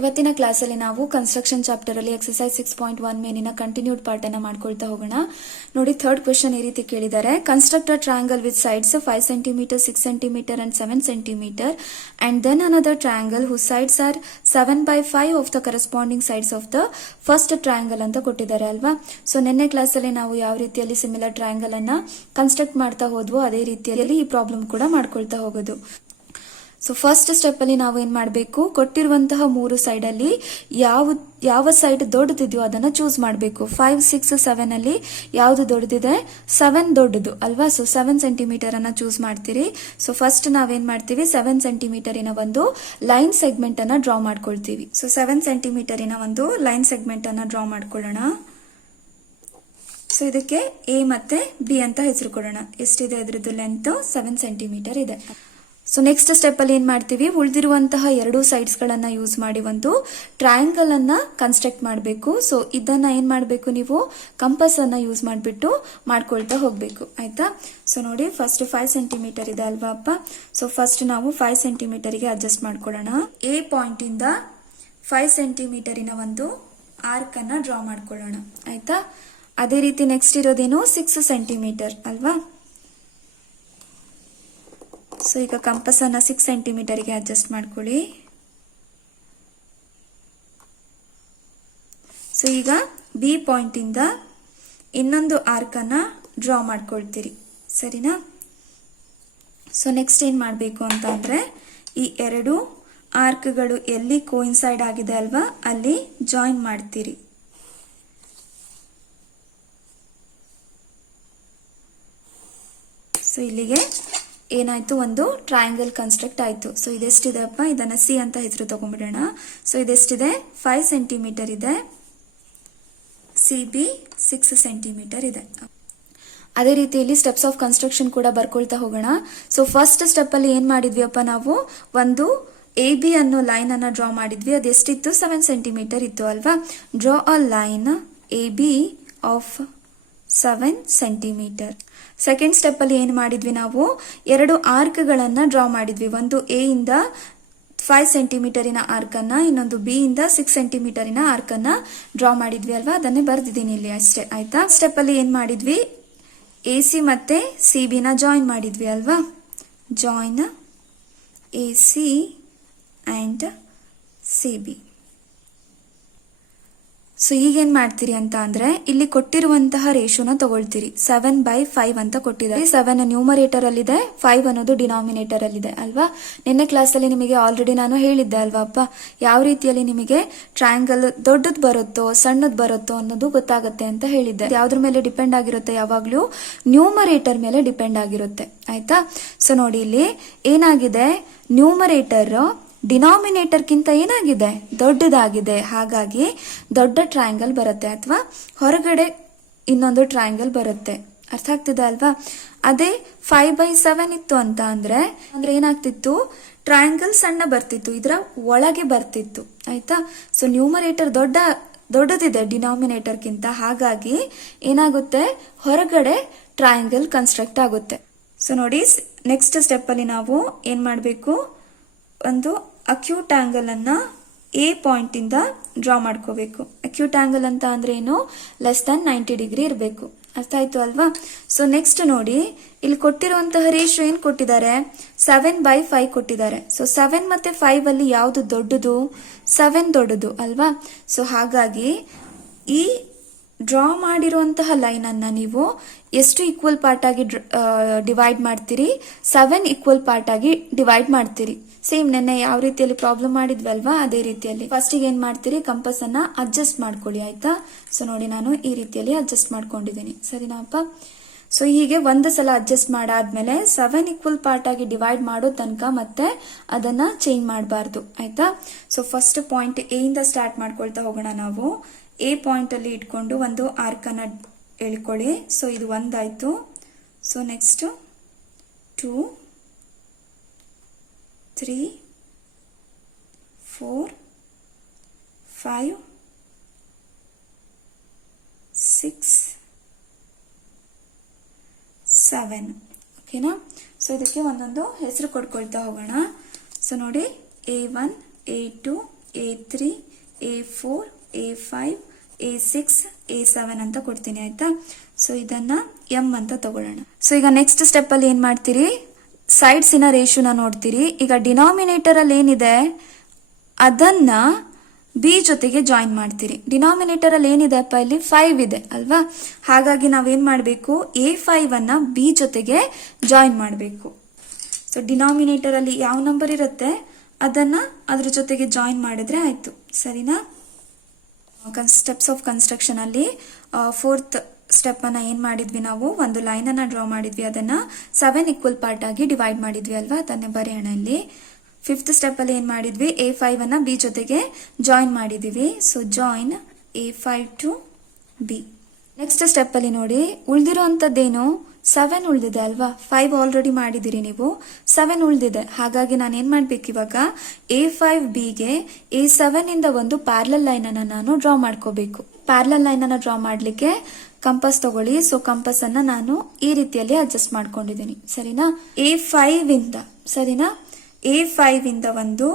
ಇವತ್ತಿನ ಕ್ಲಾಸಲ್ಲಿ ನಾವು ಕನ್ಸ್ಟ್ರಕ್ಷನ್ ಚಾಪ್ಟರ್ ಅಲ್ಲಿ ಎಕ್ಸರ್ಸೈಸ್ 6.1 ಮೇಲಿನ ಕಂಟಿನ್ಯೂಡ್ ಪಾರ್ಟ್ ಅನ್ನ ಮಾಡ್ಕೊಳ್ತಾ ಹೋಗೋಣ. ನೋಡಿ, ಥರ್ಡ್ ಕ್ವೆಶ್ಚನ್ ಈ ರೀತಿ ಕೇಳಿದ್ದಾರೆ. Construct a triangle with sides 5 cm, 6 cm and 7 cm and then another triangle whose sides are 7/5 of the corresponding sides of the first triangle ಅಂತ ಕೊಟ್ಟಿದ್ದಾರೆ ಅಲ್ವಾ. ಸೊ ನಿನ್ನೆ ಕ್ಲಾಸಲ್ಲಿ ನಾವು ಯಾವ ರೀತಿಯಲ್ಲಿ ಸಿಮಿಲರ್ ಟ್ರಯಾಂಗಲ್ ಅನ್ನ ಕನ್ಸ್ಟ್ರಕ್ಟ್ ಮಾಡ್ತಾ ಹೋದ್ವೋ ಅದೇ ರೀತಿಯಲ್ಲಿ ಈ ಪ್ರಾಬ್ಲಮ್ ಕೂಡ ಮಾಡ್ಕೊಳ್ತಾ ಹೋಗೋದು. ಸೊ ಫಸ್ಟ್ ಸ್ಟೆಪ್ ಅಲ್ಲಿ ನಾವು ಏನ್ ಮಾಡಬೇಕು, ಕೊಟ್ಟಿರುವಂತಹ ಮೂರು ಸೈಡ್ ಅಲ್ಲಿ ಯಾವ ಸೈಡ್ ದೊಡ್ಡದಿದೆಯೋ ಅದನ್ನ ಚೂಸ್ ಮಾಡಬೇಕು. 5, 6, 7 ಅಲ್ಲಿ ಯಾವ್ದು ದೊಡ್ಡದಿದೆ? 7 ದೊಡ್ಡದು ಅಲ್ವಾ. ಸೊ 7 ಸೆಂಟಿಮೀಟರ್ ಅನ್ನ ಚೂಸ್ ಮಾಡ್ತೀರಿ. ಸೊ ಫಸ್ಟ್ ನಾವೇನ್ ಮಾಡ್ತೀವಿ, 7 ಸೆಂಟಿಮೀಟರಿನ ಒಂದು ಲೈನ್ ಸೆಗ್ಮೆಂಟ್ ಅನ್ನ ಡ್ರಾ ಮಾಡ್ಕೊಳ್ತೀವಿ. ಸೊ 7 ಸೆಂಟಿಮೀಟರಿನ ಒಂದು ಲೈನ್ ಸೆಗ್ಮೆಂಟ್ ಅನ್ನ ಡ್ರಾ ಮಾಡ್ಕೊಳ್ಳೋಣ. ಸೊ ಇದಕ್ಕೆ ಎ ಮತ್ತೆ ಬಿ ಅಂತ ಹೆಸರು ಕೊಡೋಣ. ಎಷ್ಟಿದೆ ಇದ್ರದ್ದು ಲೆಂತ್? 7 ಸೆಂಟಿಮೀಟರ್ ಇದೆ. ಸೊ ನೆಕ್ಸ್ಟ್ ಸ್ಟೆಪ್ ಅಲ್ಲಿ ಏನ್ ಮಾಡ್ತೀವಿ, ಉಳಿದಿರುವಂತಹ ಎರಡು ಸೈಡ್ಸ್ ಗಳನ್ನ ಯೂಸ್ ಮಾಡಿ ಒಂದು ಟ್ರಯಾಂಗಲ್ ಅನ್ನ ಕನ್ಸ್ಟ್ರಕ್ಟ್ ಮಾಡಬೇಕು. ಸೊ ಇದನ್ನ ಏನ್ ಮಾಡಬೇಕು, ನೀವು ಕಂಪಸ್ ಅನ್ನ ಯೂಸ್ ಮಾಡಿಬಿಟ್ಟು ಮಾಡ್ಕೊಳ್ತಾ ಹೋಗ್ಬೇಕು, ಆಯ್ತಾ. ಸೊ ನೋಡಿ, ಫಸ್ಟ್ 5 ಸೆಂಟಿಮೀಟರ್ ಇದೆ ಅಲ್ವಾ ಅಪ್ಪ. ಸೊ ಫಸ್ಟ್ ನಾವು 5 ಸೆಂಟಿಮೀಟರ್ಗೆ ಅಡ್ಜಸ್ಟ್ ಮಾಡ್ಕೊಳ್ಳೋಣ. ಎ ಪಾಯಿಂಟ್ ಇಂದ 5 ಸೆಂಟಿಮೀಟರಿನ ಒಂದು ಆರ್ಕ್ ಅನ್ನ ಡ್ರಾ ಮಾಡ್ಕೊಳ್ಳೋಣ, ಆಯ್ತಾ. ಅದೇ ರೀತಿ ನೆಕ್ಸ್ಟ್ ಇರೋದೇನು, 6 ಸೆಂಟಿಮೀಟರ್ ಅಲ್ವಾ. ಸೊ ಈಗ ಕಂಪಸ್ ಅನ್ನ 6 ಸೆಂಟಿಮೀಟರ್ಗೆ ಅಡ್ಜಸ್ಟ್ ಮಾಡ್ಕೊಳ್ಳಿ. ಸೊ ಈಗ ಬಿ ಪಾಯಿಂಟ್ ಇಂದ ಇನ್ನೊಂದು ಆರ್ಕ್ ಅನ್ನ ಡ್ರಾ ಮಾಡ್ಕೊಳ್ತೀರಿ, ಸರಿನಾ. ಸೊ ನೆಕ್ಸ್ಟ್ ಏನ್ ಮಾಡಬೇಕು ಅಂತ ಅಂದ್ರೆ, ಈ ಎರಡು ಆರ್ಕ್ಗಳು ಎಲ್ಲಿ ಕೋಇನ್ಸೈಡ್ ಆಗಿದೆ ಅಲ್ವಾ ಅಲ್ಲಿ ಜಾಯಿನ್ ಮಾಡ್ತೀರಿ. ಸೊ ಇಲ್ಲಿಗೆ ಏನಾಯ್ತು, ಒಂದು ಟ್ರಯಾಂಗಲ್ ಕನ್ಸ್ಟ್ರಕ್ಟ್ ಆಯ್ತು. ಸೊ ಇದೆಷ್ಟಿದೆ ಅಪ್ಪ, ಇದನ್ನ ಸಿ ಅಂತ ಹೆಸರು ತಗೊಂಡ್ಬಿಡೋಣ. ಸೊ ಇದೆಷ್ಟಿದೆ, 5 ಸೆಂಟಿಮೀಟರ್ ಇದೆ. ಸಿ ಬಿ 6 ಸೆಂಟಿಮೀಟರ್ ಇದೆ. ಅದೇ ರೀತಿಯಲ್ಲಿ ಸ್ಟೆಪ್ಸ್ ಆಫ್ ಕನ್ಸ್ಟ್ರಕ್ಷನ್ ಕೂಡ ಬರ್ಕೊಳ್ತಾ ಹೋಗೋಣ. ಸೊ ಫಸ್ಟ್ ಸ್ಟೆಪ್ ಅಲ್ಲಿ ಏನ್ ಮಾಡಿದ್ವಿ ಅಪ್ಪ, ನಾವು ಒಂದು ಎ ಬಿ ಅನ್ನೋ ಲೈನ್ ಅನ್ನ ಡ್ರಾ ಮಾಡಿದ್ವಿ. ಅದೆಷ್ಟಿತ್ತು, 7 ಸೆಂಟಿಮೀಟರ್ ಇತ್ತು ಅಲ್ವಾ. Draw a line A B of 7 centimetre. Second step ಅಲ್ಲಿ ಏನ್ ಮಾಡಿದ್ವಿ, ನಾವು ಎರಡು ಆರ್ಕ್ ಗಳನ್ನ ಡ್ರಾ ಮಾಡಿದ್ವಿ. ಒಂದು ಎ ಇಂದ 5 ಸೆಂಟಿಮೀಟರಿನ ಆರ್ಕ್ ಅನ್ನ, ಇನ್ನೊಂದು ಬಿ ಇಂದ 6 ಸೆಂಟಿಮೀಟರಿನ ಆರ್ಕ್ ಅನ್ನ ಡ್ರಾ ಮಾಡಿದ್ವಿ ಅಲ್ವಾ. ಅದನ್ನೇ ಬರ್ದಿದ್ದೀನಿ ಇಲ್ಲಿ ಅಷ್ಟೇ, ಆಯ್ತಾ. ಸ್ಟೆಪ್ ಅಲ್ಲಿ ಏನ್ ಮಾಡಿದ್ವಿ, ಎ ಸಿ ಮತ್ತೆ ಸಿ ಬಿ ನ ಜಾಯಿನ್ ಮಾಡಿದ್ವಿ ಅಲ್ವಾ. Join A C and C B. So ಈಗೇನ್ ಮಾಡ್ತೀರಿ ಅಂತ ಅಂದ್ರೆ, ಇಲ್ಲಿ ಕೊಟ್ಟಿರುವಂತಹ ರೇಷೋನ ತಗೊಳ್ತೀರಿ. 7/5 ಅಂತ ಕೊಟ್ಟಿದ್ದಾರೆ. 7 ನ್ಯೂಮರೇಟರ್ ಅಲ್ಲಿ ಇದೆ, 5 ಅನ್ನೋದು ಡಿನಾಮಿನೇಟರ್ ಅಲ್ಲಿ ಇದೆ ಅಲ್ವಾ. ನಿನ್ನೆ ಕ್ಲಾಸ್ ಅಲ್ಲಿ ನಿಮಗೆ ಆಲ್ರೆಡಿ ನಾನು ಹೇಳಿದ್ದೆ ಅಲ್ವಾ ಅಪ್ಪ, ಯಾವ ರೀತಿಯಲ್ಲಿ ನಿಮಗೆ ಟ್ರಯಾಂಗಲ್ ದೊಡ್ಡದ್ ಬರುತ್ತೋ ಸಣ್ಣದ್ ಬರುತ್ತೋ ಅನ್ನೋದು ಗೊತ್ತಾಗುತ್ತೆ ಅಂತ ಹೇಳಿದ್ದೆ. ಯಾವ್ದ್ರ ಮೇಲೆ ಡಿಪೆಂಡ್ ಆಗಿರುತ್ತೆ, ಯಾವಾಗ್ಲೂ ನ್ಯೂಮರೇಟರ್ ಮೇಲೆ ಡಿಪೆಂಡ್ ಆಗಿರುತ್ತೆ, ಆಯ್ತಾ. ಸೊ ನೋಡಿ, ಇಲ್ಲಿ ಏನಾಗಿದೆ, ನ್ಯೂಮರೇಟರ್ ಡಿನಾಮಿನೇಟರ್ ಗಿಂತ ಏನಾಗಿದೆ, ದೊಡ್ಡದಾಗಿದೆ. ಹಾಗಾಗಿ ದೊಡ್ಡ ಟ್ರಯಾಂಗಲ್ ಬರುತ್ತೆ, ಅಥವಾ ಹೊರಗಡೆ ಇನ್ನೊಂದು ಟ್ರಯಾಂಗಲ್ ಬರುತ್ತೆ. ಅರ್ಥ ಆಗ್ತಿದೆ ಅಲ್ವಾ. ಅದೇ 5/7 ಇತ್ತು ಅಂತ ಅಂದ್ರೆ ಏನಾಗ್ತಿತ್ತು, ಟ್ರಯಾಂಗಲ್ ಸಣ್ಣ ಬರ್ತಿತ್ತು, ಇದರ ಒಳಗೆ ಬರ್ತಿತ್ತು, ಆಯ್ತಾ. ಸೊ ನ್ಯೂಮರೇಟರ್ ದೊಡ್ಡದಿದೆ ಡಿನಾಮಿನೇಟರ್ ಗಿಂತ, ಹಾಗಾಗಿ ಏನಾಗುತ್ತೆ, ಹೊರಗಡೆ ಟ್ರಯಾಂಗಲ್ ಕನ್ಸ್ಟ್ರಕ್ಟ್ ಆಗುತ್ತೆ. ಸೊ ನೋಡಿ, ನೆಕ್ಸ್ಟ್ ಸ್ಟೆಪ್ ಅಲ್ಲಿ ನಾವು ಏನ್ ಮಾಡಬೇಕು, ಒಂದು ಅಕ್ಯೂಟ್ ಆಂಗಲ್ ಅನ್ನ ಎ ಪಾಯಿಂಟ್ ಇಂದ ಡ್ರಾ ಮಾಡ್ಕೋಬೇಕು. ಅಕ್ಯೂಟ್ ಆಂಗಲ್ ಅಂತ ಅಂದ್ರೆ ಏನು, ಲೆಸ್ ದನ್ 90 ಡಿಗ್ರಿ ಇರಬೇಕು. ಅರ್ಥ ಆಯ್ತು ಅಲ್ವಾ. ಸೊ ನೆಕ್ಸ್ಟ್ ನೋಡಿ, ಇಲ್ಲಿ ಕೊಟ್ಟಿರುವಂತಹ ರೇಷಿಯೋ ಏನ್ ಕೊಟ್ಟಿದ್ದಾರೆ, 7/5 ಕೊಟ್ಟಿದ್ದಾರೆ. ಸೊ 7 ಮತ್ತೆ 5 ಅಲ್ಲಿ ಯಾವ್ದು ದೊಡ್ಡದು, 7 ದೊಡ್ಡದು ಅಲ್ವಾ. ಸೊ ಹಾಗಾಗಿ ಈ ಡ್ರಾ ಮಾಡಿರುವಂತಹ ಲೈನ್ ಅನ್ನ ನೀವು ಎಷ್ಟು ಈಕ್ವಲ್ ಪಾರ್ಟ್ ಆಗಿ ಡಿವೈಡ್ ಮಾಡ್ತೀರಿ, 7 ಈಕ್ವಲ್ ಪಾರ್ಟ್ ಆಗಿ ಡಿವೈಡ್ ಮಾಡ್ತೀರಿ. ಸೇಮ್ ನೆನ್ನೆ ಯಾವ ರೀತಿಯಲ್ಲಿ ಪ್ರಾಬ್ಲಮ್ ಮಾಡಿದ್ವಲ್ವಾ ಅದೇ ರೀತಿಯಲ್ಲಿ. ಫಸ್ಟ್ ಏನ್ ಮಾಡ್ತೀರಿ, ಕಂಪಸ್ ಅನ್ನ ಅಡ್ಜಸ್ಟ್ ಮಾಡ್ಕೊಳ್ಳಿ, ಆಯ್ತಾ. ಸೊ ನೋಡಿ, ನಾನು ಈ ರೀತಿಯಲ್ಲಿ ಅಡ್ಜಸ್ಟ್ ಮಾಡ್ಕೊಂಡಿದ್ದೀನಿ, ಸರಿನಾಪ್ಪ. ಸೊ ಹೀಗೆ ಒಂದು ಸಲ ಅಡ್ಜಸ್ಟ್ ಮಾಡಾದ್ಮೇಲೆ 7 ಈಕ್ವಲ್ ಪಾರ್ಟ್ ಆಗಿ ಡಿವೈಡ್ ಮಾಡೋ ತನಕ ಮತ್ತೆ ಅದನ್ನ ಚೇಂಜ್ ಮಾಡಬಾರ್ದು, ಆಯ್ತಾ. ಸೊ ಫಸ್ಟ್ ಪಾಯಿಂಟ್ ಎ ಇಂದ ಸ್ಟಾರ್ಟ್ ಮಾಡ್ಕೊಳ್ತಾ ಹೋಗೋಣ ನಾವು. ಎ ಪಾಯಿಂಟ್ ಅಲ್ಲಿ ಇಟ್ಕೊಂಡು ಒಂದು ಆರ್ಕ್ ಅನ್ನ ಎಳ್ಕೊಳ್ಳಿ. ಸೊ ಇದು ಒಂದಾಯ್ತು. So next 2, 3, 4, 5, 6, 7. ಓಕೆನಾ. ಸೊ ಇದಕ್ಕೆ ಒಂದೊಂದು ಹೆಸರು ಕೊಡ್ಕೊಳ್ತಾ ಹೋಗೋಣ. ಸೊ ನೋಡಿ, A1, A2, A3, A4, A5, A6, A7 ಅಂತ ಕೊಡ್ತೀನಿ ಆಯ್ತಾ. ಸೊ ಇದನ್ನ ಎಂ ಅಂತ ತಗೊಳ್ಳೋಣ. ಸೊ ಈಗ ನೆಕ್ಸ್ಟ್ ಸ್ಟೆಪ್ ಅಲ್ಲಿ ಏನ್ ಮಾಡ್ತೀರಿ, ಸೈಡ್ಸಿನ ರೇಷಿಯೋನ ನೋಡ್ತೀರಿ. ಈಗ ಡಿನಾಮಿನೇಟರ್ ಅಲ್ಲಿ ಏನಿದೆ ಅದನ್ನ ಬಿ ಜೊತೆಗೆ ಜಾಯಿನ್ ಮಾಡ್ತೀರಿ. ಡಿನಾಮಿನೇಟರ್ ಅಲ್ಲಿ ಏನಿದೆ ಅಪ್ಪ, ಇಲ್ಲಿ 5 ಇದೆ ಅಲ್ವಾ. ಹಾಗಾಗಿ ನಾವೇನ್ ಮಾಡಬೇಕು, A5 ಅನ್ನ ಬಿ ಜೊತೆಗೆ ಜಾಯಿನ್ ಮಾಡಬೇಕು. ಸೊ ಡಿನಾಮಿನೇಟರ್ ಅಲ್ಲಿ ಯಾವ ನಂಬರ್ ಇರುತ್ತೆ ಅದನ್ನ ಅದ್ರ ಜೊತೆಗೆ ಜಾಯಿನ್ ಮಾಡಿದ್ರೆ ಆಯ್ತು, ಸರಿನಾ. ಸ್ಟೆಪ್ಸ್ ಆಫ್ ಕನ್ಸ್ಟ್ರಕ್ಷನ್ ಅಲ್ಲಿ ಫೋರ್ತ್ ಸ್ಟೆಪ್ ಅನ್ನ ಏನ್ ಮಾಡಿದ್ವಿ, ನಾವು ಒಂದು ಲೈನ್ ಅನ್ನ ಡ್ರಾ ಮಾಡಿದ್ವಿ, ಅದನ್ನ 7 ಈಕ್ವಲ್ ಪಾರ್ಟ್ ಆಗಿ ಡಿವೈಡ್ ಮಾಡಿದ್ವಿ ಅಲ್ವಾ, ಅದನ್ನೇ ಬರೆಯೋಣ ಇಲ್ಲಿ. ಫಿಫ್ತ್ ಸ್ಟೆಪ್ ಅಲ್ಲಿ ಏನ್ ಮಾಡಿದ್ವಿ, A5 ಅನ್ನ ಬಿ ಜೊತೆಗೆ ಜಾಯಿನ್ ಮಾಡಿದೀವಿ. So join A5 to B. Next step ಅಲ್ಲಿ ನೋಡಿ, ಉಳಿದಿರುವಂತದ್ದೇನು 7 ಉಳಿದಿದೆ ಅಲ್ವಾ. 5 ಆಲ್ರೆಡಿ ಮಾಡಿದಿರಿ ನೀವು, 7 ಉಳಿದಿದೆ. ಹಾಗಾಗಿ ನಾನು ಏನ್ ಮಾಡ್ಬೇಕು ಇವಾಗ, A5 ಬಿಗೆ A7 ಇಂದ ಒಂದು ಪ್ಯಾರಲಲ್ ಲೈನ್ ಅನ್ನ ನಾನು ಡ್ರಾ ಮಾಡ್ಕೋಬೇಕು. ಪ್ಯಾರಲಲ್ ಲೈನ್ ಅನ್ನ ಡ್ರಾ ಮಾಡ್ಲಿಕ್ಕೆ ಕಂಪಸ್ ತಗೊಳ್ಳಿ. ಸೊ ಕಂಪಸ್ ಅನ್ನ ನಾನು ಈ ರೀತಿಯಲ್ಲಿ ಅಡ್ಜಸ್ಟ್ ಮಾಡ್ಕೊಂಡಿದ್ದೀನಿ, ಸರಿನಾ. A5 ಇಂದ, ಸರಿನಾ, A5 ಇಂದ ಒಂದು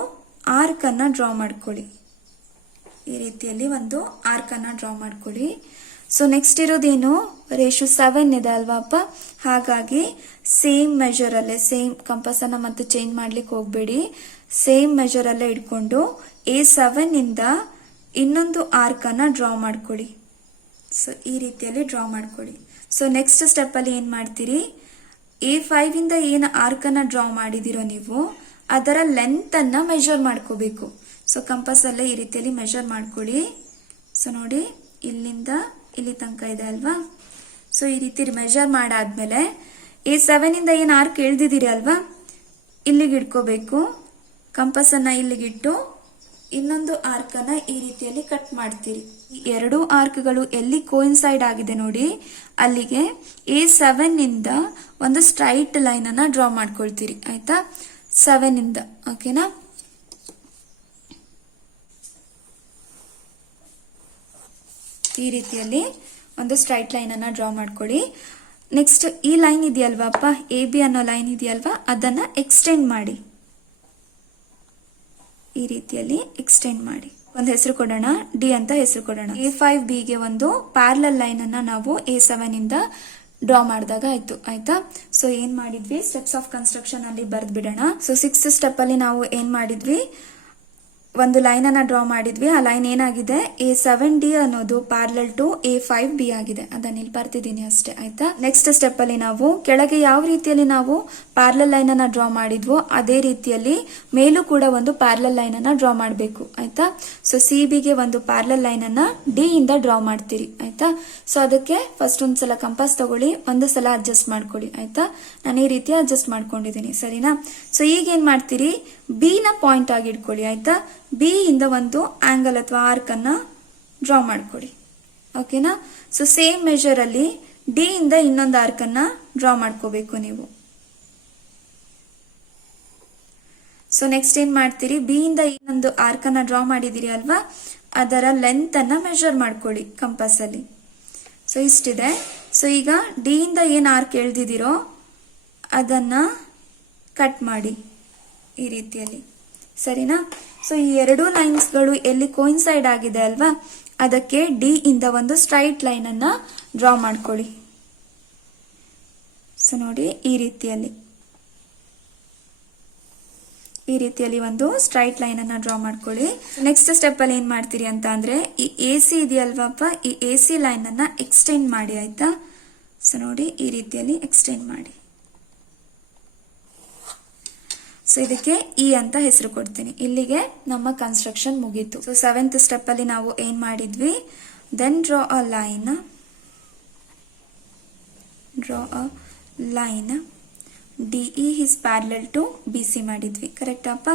ಆರ್ಕ್ ಅನ್ನ ಡ್ರಾ ಮಾಡ್ಕೊಳ್ಳಿ. ಈ ರೀತಿಯಲ್ಲಿ ಒಂದು ಆರ್ಕ್ ಅನ್ನ ಡ್ರಾ ಮಾಡ್ಕೊಳ್ಳಿ. ಸೊ ನೆಕ್ಸ್ಟ್ ಇರೋದೇನು, ರೇಷಿಯೋ 7 ಇದೆ ಅಲ್ವಾ ಅಪ್ಪ. ಹಾಗಾಗಿ ಸೇಮ್ ಮೆಜರ್ ಅಲ್ಲೇ, ಸೇಮ್ ಕಂಪಸ್ ಅನ್ನ ಮತ್ತೆ ಚೇಂಜ್ ಮಾಡ್ಲಿಕ್ಕೆ ಹೋಗ್ಬೇಡಿ. ಸೇಮ್ ಮೆಜರ್ ಅಲ್ಲೇ ಇಟ್ಕೊಂಡು A7 ಇಂದ ಇನ್ನೊಂದು ಆರ್ಕ್ ಅನ್ನ ಡ್ರಾ ಮಾಡ್ಕೊಳ್ಳಿ. ಸೊ ಈ ರೀತಿಯಲ್ಲಿ ಡ್ರಾ ಮಾಡ್ಕೊಳ್ಳಿ. ಸೊ ನೆಕ್ಸ್ಟ್ ಸ್ಟೆಪ್ ಅಲ್ಲಿ ಏನ್ ಮಾಡ್ತೀರಿ, A5 ಇಂದ ಏನು ಆರ್ಕ್ ಅನ್ನ ಡ್ರಾ ಮಾಡಿದಿರೋ ನೀವು ಅದರ ಲೆಂತ್ ಅನ್ನ ಮೆಜರ್ ಮಾಡ್ಕೋಬೇಕು. ಸೊ ಕಂಪಸ್ ಅಲ್ಲೇ ಈ ರೀತಿಯಲ್ಲಿ ಮೆಜರ್ ಮಾಡ್ಕೊಳ್ಳಿ. ಸೊ ನೋಡಿ, ಇಲ್ಲಿಂದ ಇಲ್ಲಿ ತನಕ ಇದೆ ಅಲ್ವಾ. ಸೊ ಈ ರೀತಿ ಮೆಜರ್ ಮಾಡಾದ್ಮೇಲೆ A7 ಇಂದ ಏನು ಆರ್ಕ್ ಎಳ್ದಿದ್ದೀರಿ ಅಲ್ವಾ, ಇಲ್ಲಿಗೆ ಇಟ್ಕೋಬೇಕು. ಕಂಪಸ್ ಅನ್ನ ಇಲ್ಲಿಗಿಟ್ಟು ಇನ್ನೊಂದು ಆರ್ಕ್ ಅನ್ನ ಈ ರೀತಿಯಲ್ಲಿ ಕಟ್ ಮಾಡ್ತೀರಿ. ಈ ಎರಡು ಆರ್ಕ್ಗಳು ಎಲ್ಲಿ ಕೋಇನ್ಸೈಡ್ ಆಗಿದೆ ನೋಡಿ, ಅಲ್ಲಿಗೆ A7 ಇಂದ ಒಂದು ಸ್ಟ್ರೈಟ್ ಲೈನ್ ಅನ್ನ ಡ್ರಾ ಮಾಡ್ಕೊಳ್ತೀರಿ ಆಯ್ತಾ, 7 ಇಂದ. ಓಕೆನಾ. ಈ ರೀತಿಯಲ್ಲಿ ಒಂದು ಸ್ಟ್ರೈಟ್ ಲೈನ್ ಅನ್ನ ಡ್ರಾ ಮಾಡ್ಕೊಳ್ಳಿ. ನೆಕ್ಸ್ಟ್ ಈ ಲೈನ್ ಇದೆಯಲ್ವಾ ಅಪ್ಪ, AB ಅನ್ನೋ ಲೈನ್ ಇದೆಯಲ್ವಾ, ಅದನ್ನ ಎಕ್ಸ್ಟೆಂಡ್ ಮಾಡಿ. ಈ ರೀತಿಯಲ್ಲಿ ಎಕ್ಸ್ಟೆಂಡ್ ಮಾಡಿ. ಒಂದು ಹೆಸರು ಕೊಡೋಣ, ಡಿ ಅಂತ ಹೆಸರು ಕೊಡೋಣ. A5 ಬಿಗೆ ಒಂದು ಪ್ಯಾರಲಲ್ ಲೈನ್ ಅನ್ನ ನಾವು A7 ಇಂದ ಡ್ರಾ ಮಾಡಿದಾಗ ಆಯ್ತು ಆಯ್ತಾ. ಸೊ ಏನ್ ಮಾಡಿದ್ವಿ, ಸ್ಟೆಪ್ಸ್ ಆಫ್ ಕನ್ಸ್ಟ್ರಕ್ಷನ್ ಅಲ್ಲಿ ಬರ್ದ್ ಬಿಡೋಣ. ಸೊ 6th ಸ್ಟೆಪ್ ಅಲ್ಲಿ ನಾವು ಏನ್ ಮಾಡಿದ್ವಿ, ಒಂದು ಲೈನ್ ಅನ್ನ ಡ್ರಾ ಮಾಡಿದ್ವಿ. ಆ ಲೈನ್ ಏನಾಗಿದೆ, A7D ಅನ್ನೋದು ಪ್ಯಾರಲಲ್ ಟು A5B ಆಗಿದೆ. ಅದನ್ನ ಇಲ್ಲಿ ಬರ್ತಿದ್ದೀನಿ ಅಷ್ಟೇ ಆಯ್ತಾ. ನೆಕ್ಸ್ಟ್ ಸ್ಟೆಪ್ ಅಲ್ಲಿ ನಾವು ಕೆಳಗೆ ಯಾವ ರೀತಿಯಲ್ಲಿ ನಾವು ಪ್ಯಾರಲಲ್ ಲೈನ್ ಅನ್ನ ಡ್ರಾ ಮಾಡಿದ್ವೋ ಅದೇ ರೀತಿಯಲ್ಲಿ ಮೇಲೂ ಕೂಡ ಒಂದು ಪ್ಯಾರಲಲ್ ಲೈನ್ ಅನ್ನ ಡ್ರಾ ಮಾಡಬೇಕು ಆಯ್ತಾ. ಸೊ CBಗೆ ಒಂದು ಪ್ಯಾರಲಲ್ ಲೈನ್ ಅನ್ನ D ಇಂದ ಡ್ರಾ ಮಾಡ್ತೀರಿ ಆಯ್ತಾ. ಸೊ ಅದಕ್ಕೆ ಫಸ್ಟ್ ಒಂದ್ಸಲ ಕಂಪಾಸ್ ತಗೊಳ್ಳಿ, ಒಂದು ಸಲ ಅಡ್ಜಸ್ಟ್ ಮಾಡ್ಕೊಳ್ಳಿ ಆಯ್ತಾ. ನಾನು ಈ ರೀತಿ ಅಡ್ಜಸ್ಟ್ ಮಾಡ್ಕೊಂಡಿದ್ದೀನಿ, ಸರಿನಾ. ಸೊ ಈಗ ಏನ್ ಮಾಡ್ತೀರಿ, B ನ ಪಾಯಿಂಟ್ ಆಗಿ ಇಟ್ಕೊಳ್ಳಿ ಆಯ್ತಾ. B ಇಂದ ಒಂದು ಆಂಗಲ್ ಅಥವಾ ಆರ್ಕ್ ಅನ್ನ ಡ್ರಾ ಮಾಡ್ಕೊಳ್ಳಿ. ಓಕೆನಾ. ಸೊ ಸೇಮ್ ಮೆಜರ್ ಅಲ್ಲಿ D ಇಂದ ಇನ್ನೊಂದು ಆರ್ಕ್ ಅನ್ನ ಡ್ರಾ ಮಾಡ್ಕೋಬೇಕು ನೀವು. ಸೊ ನೆಕ್ಸ್ಟ್ ಏನ್ ಮಾಡ್ತೀರಿ, B ಇಂದ ಇನ್ನೊಂದು ಆರ್ಕ್ ಅನ್ನ ಡ್ರಾ ಮಾಡಿದಿರಿ ಅಲ್ವಾ, ಅದರ ಲೆಂತ್ ಅನ್ನ ಮೆಜರ್ ಮಾಡ್ಕೊಳ್ಳಿ ಕಂಪಾಸ್ ಅಲ್ಲಿ. ಸೊ ಇಷ್ಟಿದೆ. ಸೊ ಈಗ D ಇಂದ ಏನ್ ಆರ್ಕ್ ಎಳ್ದಿದಿರೋ ಅದನ್ನ ಕಟ್ ಮಾಡಿ ಈ ರೀತಿಯಲ್ಲಿ, ಸರಿನಾ. ಸೊ ಈ ಎರಡು ಲೈನ್ಸ್ ಗಳು ಎಲ್ಲಿ ಕೋಇನ್ಸೈಡ್ ಆಗಿದೆ ಅಲ್ವಾ, ಅದಕ್ಕೆ D ಇಂದ ಒಂದು ಸ್ಟ್ರೈಟ್ ಲೈನ್ ಅನ್ನ ಡ್ರಾ ಮಾಡ್ಕೊಳ್ಳಿ. ಸೊ ನೋಡಿ, ಈ ರೀತಿಯಲ್ಲಿ ಒಂದು ಸ್ಟ್ರೈಟ್ ಲೈನ್ ಅನ್ನ ಡ್ರಾ ಮಾಡ್ಕೊಳ್ಳಿ. ನೆಕ್ಸ್ಟ್ ಸ್ಟೆಪ್ ಅಲ್ಲಿ ಏನ್ ಮಾಡ್ತೀರಿ ಅಂತ ಅಂದ್ರೆ, ಈ AC ಇದೆಯಲ್ವಪ್ಪ, ಈ AC ಲೈನ್ ಅನ್ನ ಎಕ್ಸ್ಟೆಂಡ್ ಮಾಡಿ ಆಯ್ತಾ. ಸೊ ನೋಡಿ, ಈ ರೀತಿಯಲ್ಲಿ ಎಕ್ಸ್ಟೆಂಡ್ ಮಾಡಿ. ಸೊ ಇದಕ್ಕೆ E ಅಂತ ಹೆಸರು ಕೊಡ್ತೀನಿ. ಇಲ್ಲಿಗೆ ನಮ್ಮ ಕನ್ಸ್ಟ್ರಕ್ಷನ್ ಮುಗೀತು. ಸೊ 7th ಸ್ಟೆಪ್ ಅಲ್ಲಿ ನಾವು ಏನ್ ಮಾಡಿದ್ವಿ, then draw a line DE is parallel to BC ಮಾಡಿದ್ವಿ, ಕರೆಕ್ಟ್ ಅಪ್ಪ.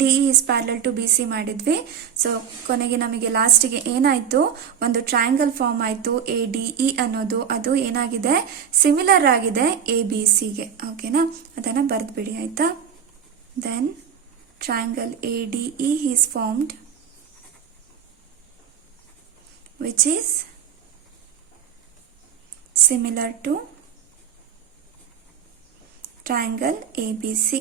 DE is parallel to BC ಮಾಡಿದ್ವಿ. ಸೊ ಕೊನೆಗೆ ನಮಗೆ ಲಾಸ್ಟಿಗೆ ಏನಾಯ್ತು, ಒಂದು ಟ್ರಯಾಂಗಲ್ ಫಾರ್ಮ್ ಆಯ್ತು ADE ಅನ್ನೋದು. ಅದು ಏನಾಗಿದೆ, ಸಿಮಿಲರ್ ಆಗಿದೆ ABCಗೆ. ಓಕೆನಾ, ಅದನ್ನ ಬರ್ದ್ಬಿಡಿ ಆಯ್ತಾ. Then triangle ADE is formed, which is similar to triangle ABC.